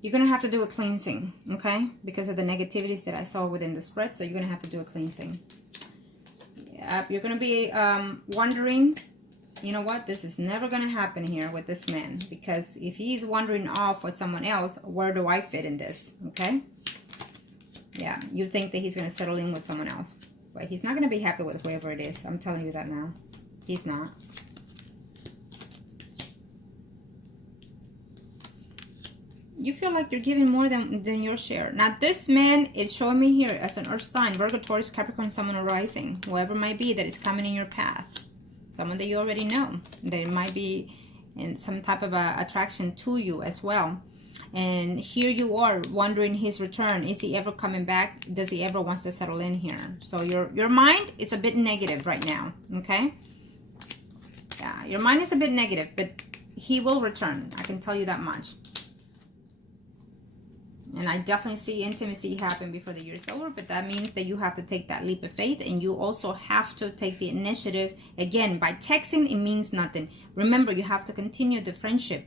you're going to have to do a cleansing, okay? Because of the negativities that I saw within the spread. So you're going to have to do a cleansing. You're going to be wondering, you know what? This is never going to happen here with this man. Because if he's wandering off with someone else, where do I fit in this, okay? Yeah, you think that he's going to settle in with someone else. But he's not going to be happy with whoever it is. I'm telling you that now. He's not. You feel like you're giving more than your share. Now, this man is showing me here as an earth sign, Virgo, Taurus, Capricorn, Sun, or Rising. Whoever might be that is coming in your path. Someone that you already know. They might be in some type of attraction to you as well. And here you are wondering his return. Is he ever coming back? Does he ever wants to settle in here? So your mind is a bit negative right now. Okay? Yeah, your mind is a bit negative, but he will return. I can tell you that much. And I definitely see intimacy happen before the year is over, but that means that you have to take that leap of faith, and you also have to take the initiative. Again, by texting, it means nothing. Remember, you have to continue the friendship.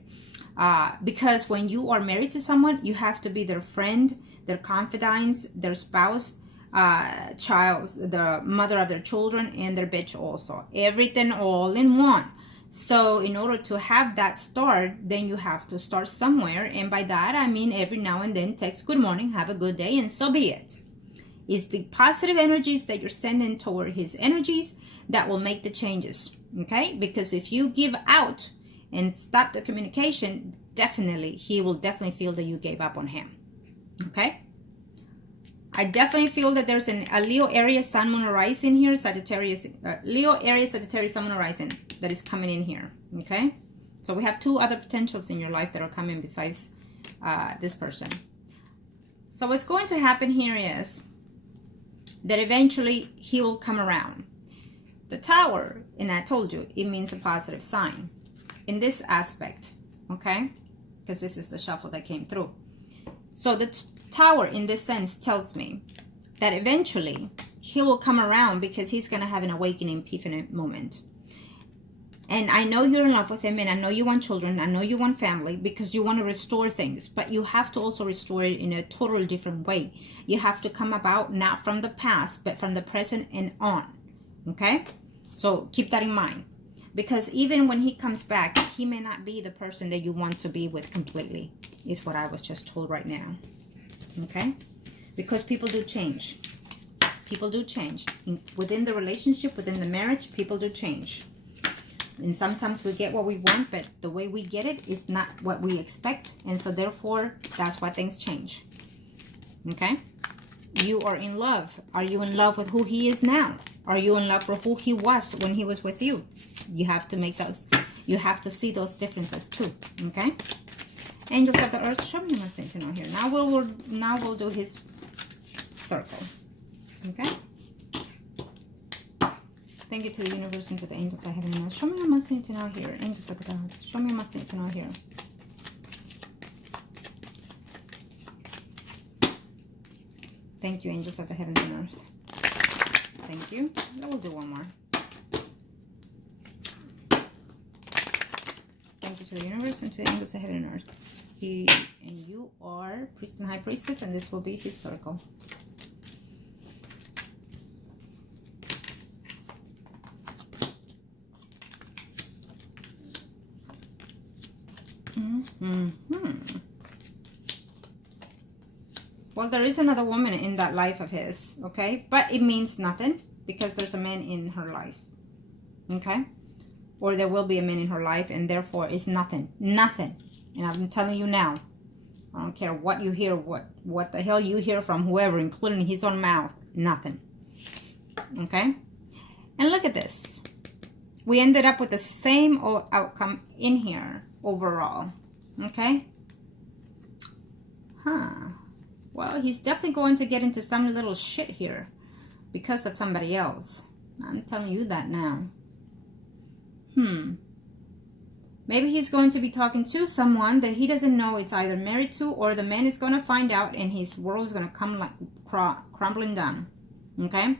Because when you are married to someone, you have to be their friend, their confidant, their spouse, child, the mother of their children, and their bitch also. Everything all in one. So in order to have that start, then you have to start somewhere. And by that, I mean every now and then text, good morning, have a good day, and so be it. It's the positive energies that you're sending toward his energies that will make the changes. Okay? Because if you give out and stop the communication, definitely, he will definitely feel that you gave up on him. Okay? I definitely feel that there's a Leo area, Sun, Moon, Rising here, Sagittarius, Leo area, Sagittarius, Sun, Moon, Rising that is coming in here. Okay? So we have two other potentials in your life that are coming besides this person. So what's going to happen here is that eventually he will come around. The Tower, and I told you, it means a positive sign. In this aspect, okay, because this is the shuffle that came through. So the Tower in this sense tells me that eventually he will come around because he's going to have an awakening, epiphany moment. And I know you're in love with him, and I know you want children, I know you want family, because you want to restore things, but you have to also restore it in a totally different way. You have to come about not from the past, but from the present and on. Okay, so keep that in mind. Because even when he comes back, he may not be the person that you want to be with completely, is what I was just told right now. Okay? Because people do change. People do change. Within the relationship, within the marriage, people do change. And sometimes we get what we want, but the way we get it is not what we expect. And so therefore, that's why things change. Okay? You are in love. Are you in love with who he is now? Are you in love with who he was when he was with you? You have to make those, you have to see those differences too. Okay? Angels of the Earth, show me my thing to know here. Now we'll do his circle. Okay? Thank you to the universe and to the angels I have in the Show me my thing to know here. Angels of the gods, show me my thing to know here. Thank you, angels of the heavens and earth. Thank you. I will do one more. Thank you to the universe and to the angels of heaven and earth. He and you are priest and high priestess, and this will be his circle. Well, there is another woman in that life of his, okay? But it means nothing because there's a man in her life, okay? Or there will be a man in her life, and therefore it's nothing. Nothing. And I'm telling you now, I don't care what you hear, what the hell you hear from whoever, including his own mouth. Nothing. Okay? And look at this. We ended up with the same outcome in here overall. Okay? Well, he's definitely going to get into some little shit here because of somebody else. I'm telling you that now. Maybe he's going to be talking to someone that he doesn't know it's either married to, or the man is going to find out and his world is going to come like crumbling down. Okay?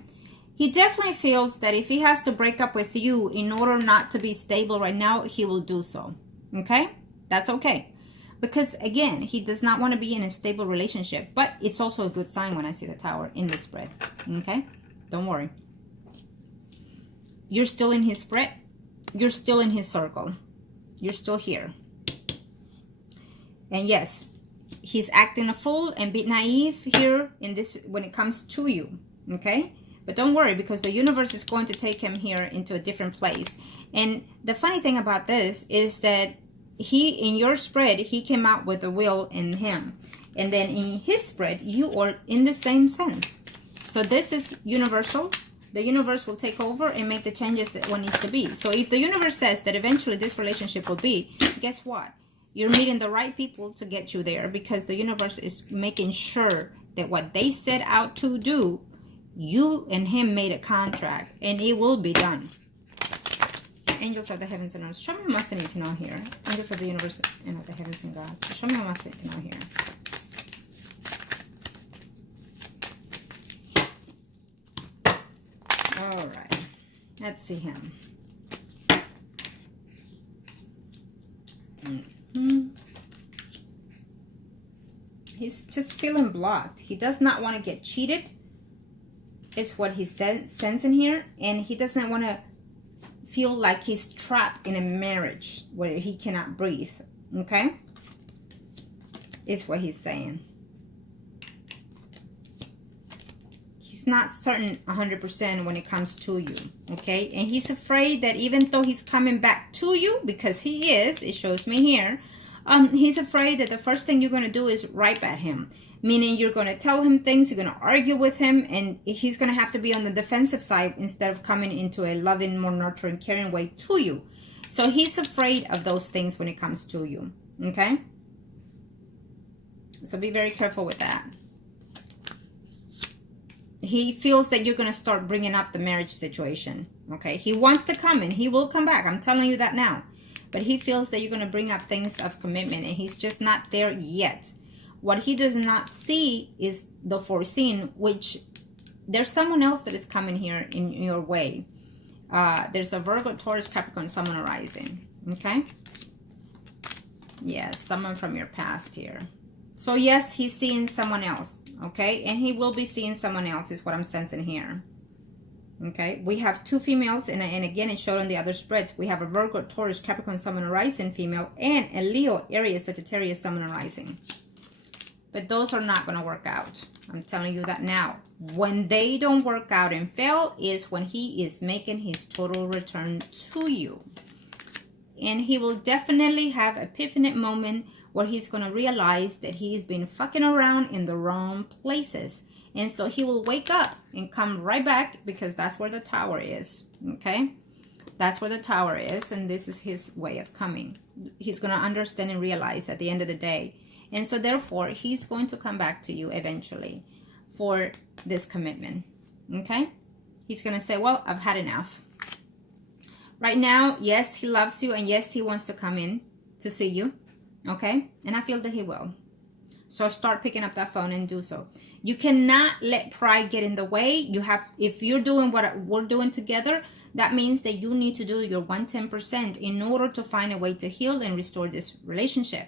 He definitely feels that if he has to break up with you in order not to be stable right now, he will do so. Okay? That's okay. Because again, he does not want to be in a stable relationship, but it's also a good sign when I see the Tower in the spread. Okay, don't worry. You're still in his spread. You're still in his circle. You're still here. And yes, he's acting a fool and be naive here in this when it comes to you. Okay, but don't worry, because the universe is going to take him here into a different place. And the funny thing about this is that he, in your spread, he came out with a will in him. And then in his spread, you are in the same sense. So this is universal. The universe will take over and make the changes that one needs to be. So if the universe says that eventually this relationship will be, guess what? You're meeting the right people to get you there, because the universe is making sure that what they set out to do, you and him made a contract, and it will be done. Angels of the heavens and earth, show me what else I need to know here. Angels of the universe and of the heavens and gods, show me what else I need to know here. All right, let's see him. He's just feeling blocked. He does not want to get cheated. It's what he's sensing here, and he doesn't want to feel like he's trapped in a marriage where he cannot breathe. Okay, it's what he's saying. He's not certain 100% when it comes to you. Okay, and he's afraid that even though he's coming back to you, because he is, it shows me here, he's afraid that the first thing you're going to do is ripe at him. Meaning you're going to tell him things, you're going to argue with him, and he's going to have to be on the defensive side instead of coming into a loving, more nurturing, caring way to you. So he's afraid of those things when it comes to you. Okay? So be very careful with that. He feels that you're going to start bringing up the marriage situation. Okay? He wants to come and he will come back. I'm telling you that now. But he feels that you're going to bring up things of commitment, and he's just not there yet. What he does not see is the foreseen, which there's someone else that is coming here in your way. There's a Virgo, Taurus, Capricorn, Sun, or rising. Okay? Yes, someone from your past here. So yes, he's seeing someone else. Okay? And he will be seeing someone else is what I'm sensing here. Okay? We have two females, and again, it showed on the other spreads. We have a Virgo, Taurus, Capricorn, Sun, or rising female, and a Leo, Aries, Sagittarius, Sun, or rising. But those are not going to work out. I'm telling you that now. When they don't work out and fail is when he is making his total return to you. And he will definitely have an epiphany moment where he's going to realize that he's been fucking around in the wrong places. And so he will wake up and come right back, because that's where the Tower is. Okay? That's where the Tower is, and this is his way of coming. He's going to understand and realize at the end of the day. And so therefore, he's going to come back to you eventually for this commitment. Okay? He's going to say, well, I've had enough. Right now, yes, he loves you, and yes, he wants to come in to see you. Okay? And I feel that he will. So start picking up that phone and do so. You cannot let pride get in the way. You have, if you're doing what we're doing together, that means that you need to do your 110% in order to find a way to heal and restore this relationship.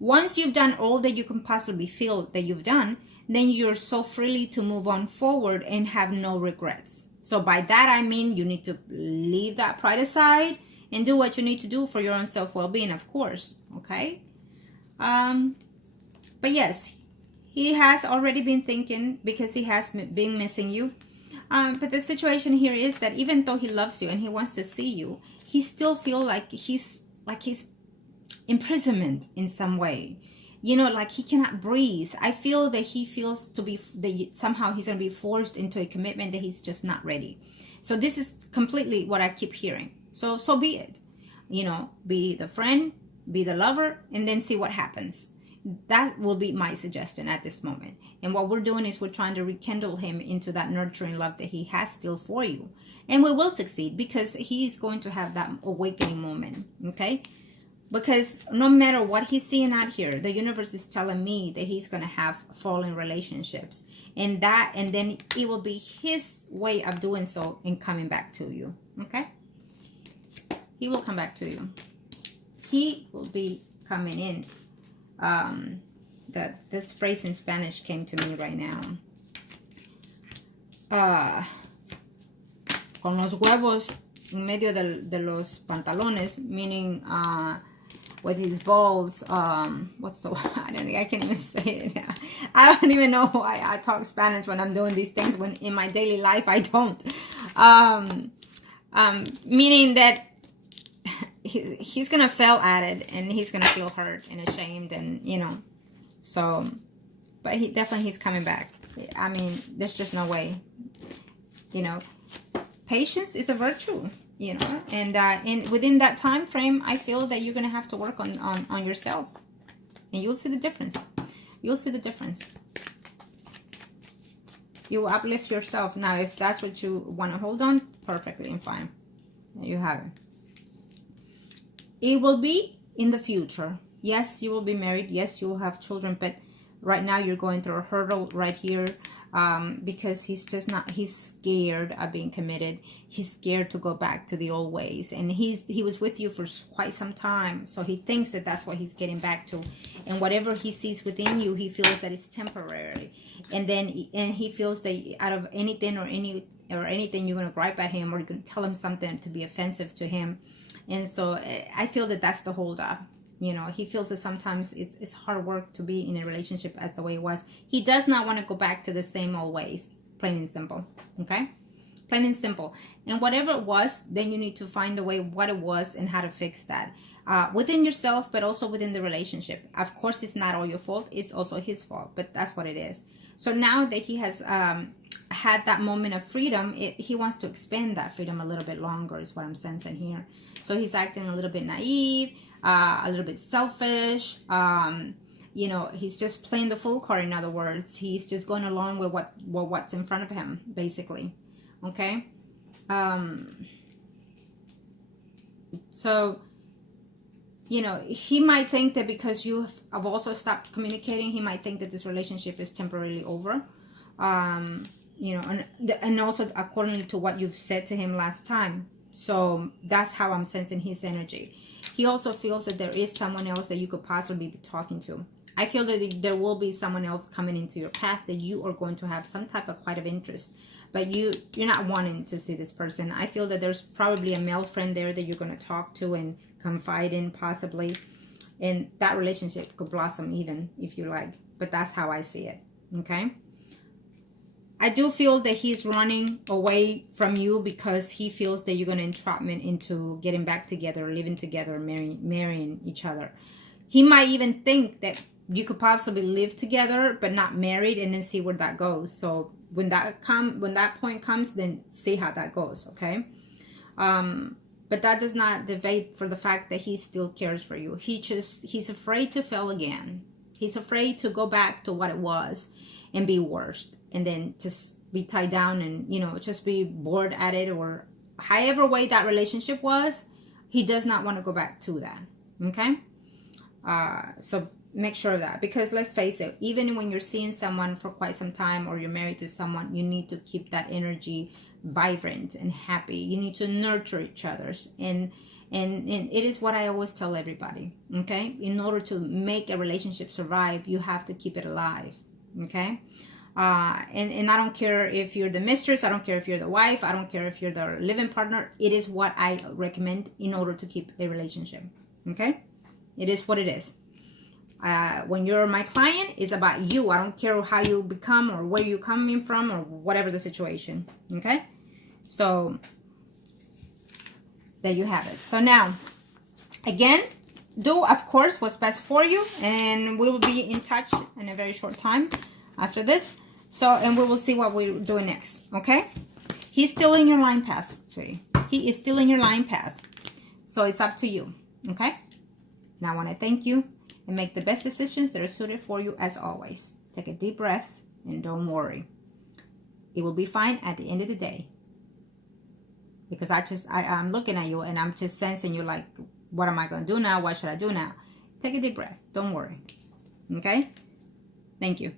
Once you've done all that you can possibly feel that you've done, then you're so freely to move on forward and have no regrets. So by that, I mean you need to leave that pride aside and do what you need to do for your own self-well-being, of course. Okay? But yes, he has already been thinking, because he has been missing you. But the situation here is that even though he loves you and he wants to see you, he still feels like he's imprisonment in some way, you know, like he cannot breathe. I feel that he feels to be that somehow he's going to be forced into a commitment that he's just not ready. So this is completely what I keep hearing. So be it, you know, be the friend, be the lover, and then see what happens. That will be my suggestion at this moment. And what we're doing is we're trying to rekindle him into that nurturing love that he has still for you, and we will succeed, because he's going to have that awakening moment. Okay? Because no matter what he's seeing out here, the universe is telling me that he's going to have fallen relationships. And then it will be his way of doing so and coming back to you. Okay? He will come back to you. He will be coming in that this phrase in Spanish came to me right now. Con los huevos en medio de los pantalones, meaning with his balls, what's the word? I can't even say it. I don't even know why I talk Spanish when I'm doing these things, when in my daily life I don't. Meaning that he's gonna fail at it, and he's gonna feel hurt and ashamed, and you know, so, but he's coming back. I mean, there's just no way, you know. Patience is a virtue, you know, and within that time frame, I feel that you're gonna have to work on yourself, and you'll see the difference. You'll see the difference. You will uplift yourself. Now, if that's what you want to hold on, perfectly and fine. There you have it. It will be in the future. Yes, you will be married. Yes, you will have children, but right now you're going through a hurdle right here. Because he's scared of being committed. He's scared to go back to the old ways, and he was with you for quite some time, so he thinks that that's what he's getting back to, and whatever he sees within you, he feels that it's temporary, and he feels that out of anything or anything you're going to gripe at him, or you're going to tell him something to be offensive to him, and so I feel that that's the hold up. You know, he feels that sometimes it's hard work to be in a relationship as the way it was. He does not want to go back to the same old ways. Plain and simple. Okay? Plain and simple. And whatever it was, then you need to find the way what it was and how to fix that. Within yourself, but also within the relationship. Of course, it's not all your fault. It's also his fault. But that's what it is. So now that he has had that moment of freedom, he wants to expand that freedom a little bit longer is what I'm sensing here. So he's acting a little bit naive. A little bit selfish, you know, he's just playing the fool card. In other words, he's just going along with what's in front of him, basically. Okay. So, you know, he might think that because you have also stopped communicating, he might think that this relationship is temporarily over. You know, and also according to what you've said to him last time. So that's how I'm sensing his energy. He also feels that there is someone else that you could possibly be talking to. I feel that there will be someone else coming into your path that you are going to have some type of quite of interest. But you're not wanting to see this person. I feel that there's probably a male friend there that you're going to talk to and confide in possibly. And that relationship could blossom even if you like. But that's how I see it. Okay? I do feel that he's running away from you because he feels that you're going to entrapment into getting back together, living together, marrying each other. He might even think that you could possibly live together but not married, and then see where that goes. So when that point comes, then see how that goes, okay? But that does not debate for the fact that he still cares for you. He's afraid to fail again. He's afraid to go back to what it was and be worse. And then just be tied down and, you know, just be bored at it, or however way that relationship was, he does not want to go back to that. Okay? So make sure of that, because let's face it, even when you're seeing someone for quite some time or you're married to someone, you need to keep that energy vibrant and happy. You need to nurture each other's. And it is what I always tell everybody. Okay? In order to make a relationship survive, you have to keep it alive. Okay? And I don't care if you're the mistress, I don't care if you're the wife, I don't care if you're the living partner. It is what I recommend in order to keep a relationship. Okay? It is what it is. When you're my client, it's about you. I don't care how you become or where you're coming from or whatever the situation. Okay? So there you have it. So now, again, do of course what's best for you, and we will be in touch in a very short time after this. So, and we will see what we're doing next, okay? He's still in your line path, sweetie. He is still in your line path. So it's up to you, okay? And I want to thank you and make the best decisions that are suited for you as always. Take a deep breath and don't worry. It will be fine at the end of the day. Because I'm looking at you and I'm just sensing you like, what am I going to do now? What should I do now? Take a deep breath. Don't worry, okay? Thank you.